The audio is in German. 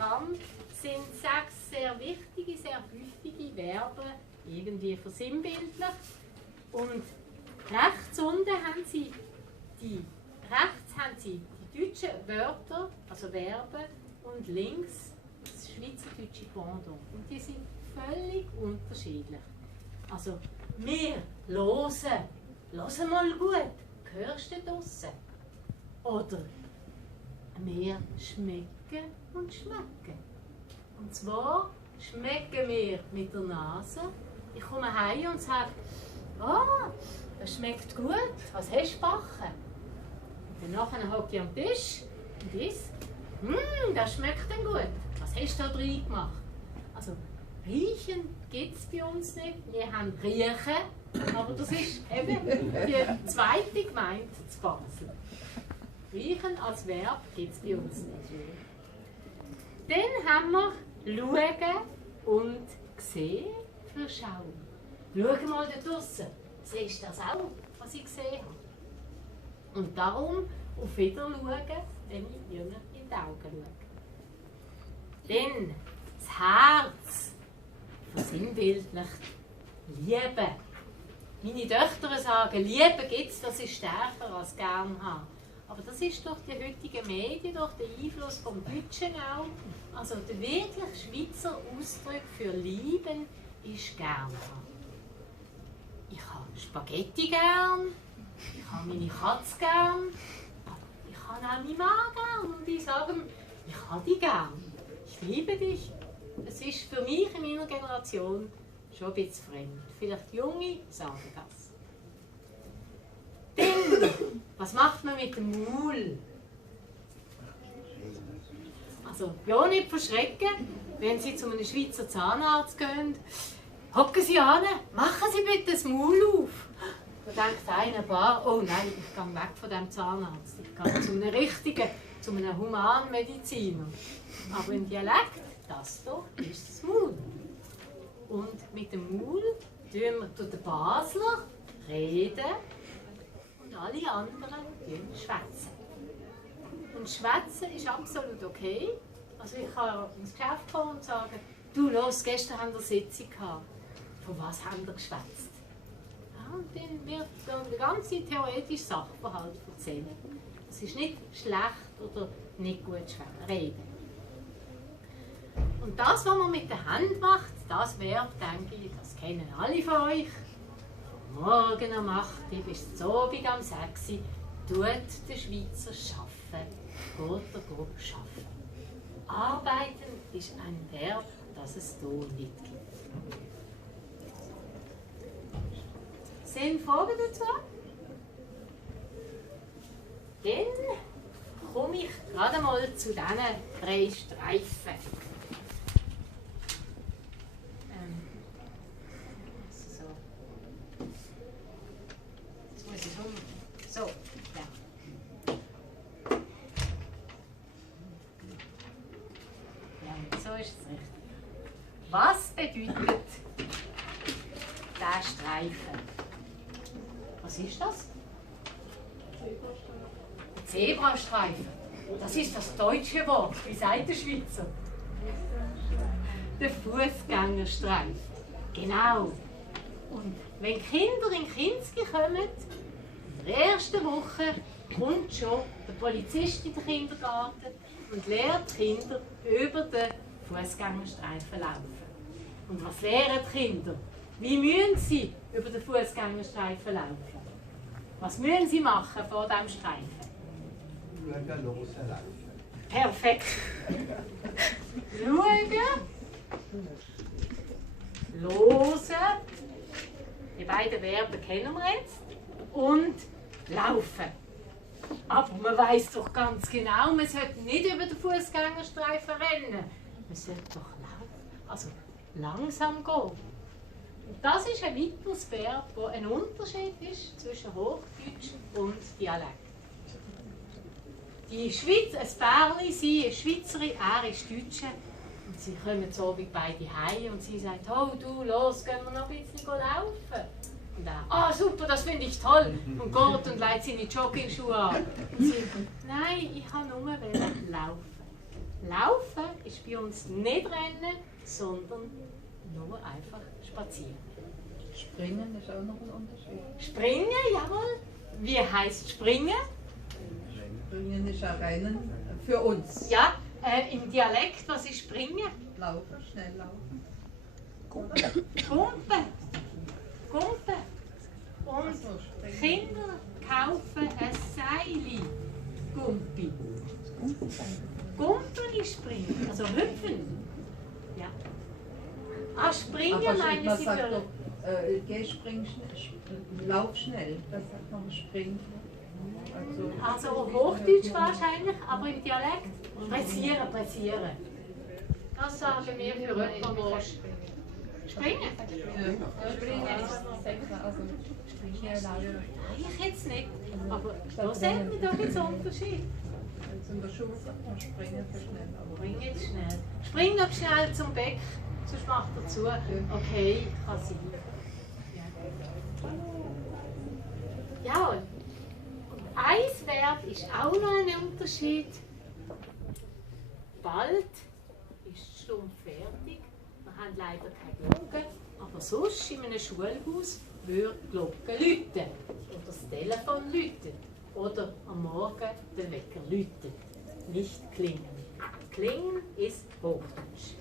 Diagramm sind 6 sehr wichtige, sehr wichtige Verben irgendwie versinnbildlich. Und rechts unten haben sie die deutschen Wörter, also Verben, und links das schweizerdeutsche Pendant. Und die sind völlig unterschiedlich. Also, wir hören mal gut, hörst du draussen? Oder wir schmecken und schmecken. Und zwar schmecken wir mit der Nase. Ich komme heim und sage, das schmeckt gut, was hast du gebacken? Und dann hocke ich am Tisch und esse, das schmeckt dann gut, was hast du da drin gemacht? Also, riechen gibt es bei uns nicht, wir haben riechen, aber das ist eben die zweite Gemeinde zu Basel. Riechen als Verb gibt es bei uns nicht. Dann haben wir schauen und sehen für schauen. Schau mal da draussen. Siehst du das auch, was ich gesehen habe? Und darum auf Wiederschauen, wenn ich ihnen in die Augen schaue. Dann das Herz versinnbildlicht Liebe. Meine Töchter sagen, Liebe gibt es, das ist stärker als gern haben. Aber das ist durch die heutigen Medien, durch den Einfluss vom Deutschen auch. Also der wirklich Schweizer Ausdruck für Lieben ist gern haben. Ich habe Spaghetti gern, ich habe meine Katze gern, ich habe auch meinen Mann gern und ich sage ihm, ich habe dich gern, ich liebe dich. Es ist für mich in meiner Generation schon ein bisschen fremd. Vielleicht Junge sagen das. Dann, was macht man mit dem Maul? Also, ja nicht verschrecken, wenn Sie zu einem Schweizer Zahnarzt gehen. Hocken Sie an, machen Sie bitte das Maul auf. Da denkt einer, oh nein, ich gehe weg von diesem Zahnarzt. Ich gehe zu einem richtigen, zu einem Humanmediziner. Aber im Dialekt, das doch ist das Maul. Und mit dem Maul tut der Basler reden und alle anderen schwätzen. Und schwätzen ist absolut okay. Also ich kann ins Geschäft kommen und sagen, du, los, gestern haben wir eine Sitzung gehabt. Von was haben wir geschwätzt? Ja, und dann wird dann der ganze theoretische Sachverhalt erzählt. Es ist nicht schlecht oder nicht gut reden. Und das, was man mit der Hand macht, das Verb, denke ich, das kennen alle von euch. Morgen um 8 Uhr bis zum Abend um 6 Uhr tut der Schweizer arbeiten, geht er arbeiten. Arbeiten ist ein Verb, das es hier nicht gibt. Sind Fragen dazu? Dann komme ich gerade mal zu diesen 3 Streifen. So, ja. Ja, so ist es richtig. Was bedeutet der Streifen? Was ist das? Zebrastreifen. Das ist das deutsche Wort. Wie sagt der Schweizer? Der Fußgängerstreifen. Genau. Und wenn Kinder in Kinski kommen, in der ersten Woche kommt schon der Polizist in den Kindergarten und lehrt die Kinder über den Fußgängerstreifen laufen. Und was lehren die Kinder? Wie müssen sie über den Fußgängerstreifen laufen? Was müssen sie machen vor diesem Streifen? Loslaufen. Perfekt. Schauen. Losen. Die beiden Verben kennen wir jetzt. Und laufen. Aber man weiss doch ganz genau, man sollte nicht über den Fußgängerstreifen rennen. Man sollte doch laufen. Also langsam gehen. Und das ist ein weiteres Verb, wo ein Unterschied ist zwischen Hochdeutsch und Dialekt. Die Schweiz, ein Bärli, sie ist Schweizerin, er ist Deutsche. Und sie kommen zu Abend beide heim und sie sagt, oh du, los, gehen wir noch ein bisschen laufen. Und er, super, das finde ich toll. Und geht und legt seine Joggingschuhe an. Und sie, nein, ich kann nur laufen. Laufen ist bei uns nicht Rennen, sondern nur einfach spazieren. Springen ist auch noch ein Unterschied. Springen, jawohl. Wie heißt Springen? Springen ist auch Rennen für uns. Ja, im Dialekt, was ist Springen? Laufen, schnell laufen. Gumpen. Gumpen. Und Kinder kaufen ein Seil. Gumpi. Gumpen ist Springen, also hüpfen. Ja. Ah, Springen Aber meinen man Sie sagt für... doch, geh, spring schnell, lauf schnell. Das sagt man springen. Also Hochdeutsch wahrscheinlich, aber im Dialekt pressieren, pressieren. Das sagen wir für jemanden, der springen. Springen ist säckeln, also schnell laufen. Ich jetzt nicht, aber da sieht man doch jetzt einen Unterschied. Jetzt in der Schule sagt man springen für schnell. Spring jetzt schnell. Spring noch schnell zum Beck, sonst macht er zu. Okay, kann sein. Ja, und ein Verb ist auch noch ein Unterschied. Bald ist die Stunde fertig. Wir haben leider keine Glocke, aber sonst in einem Schulhaus würde die Glocke läuten. Oder das Telefon läuten. Oder am Morgen der Wecker läuten. Nicht klingen. Klingen ist Hochdeutsch.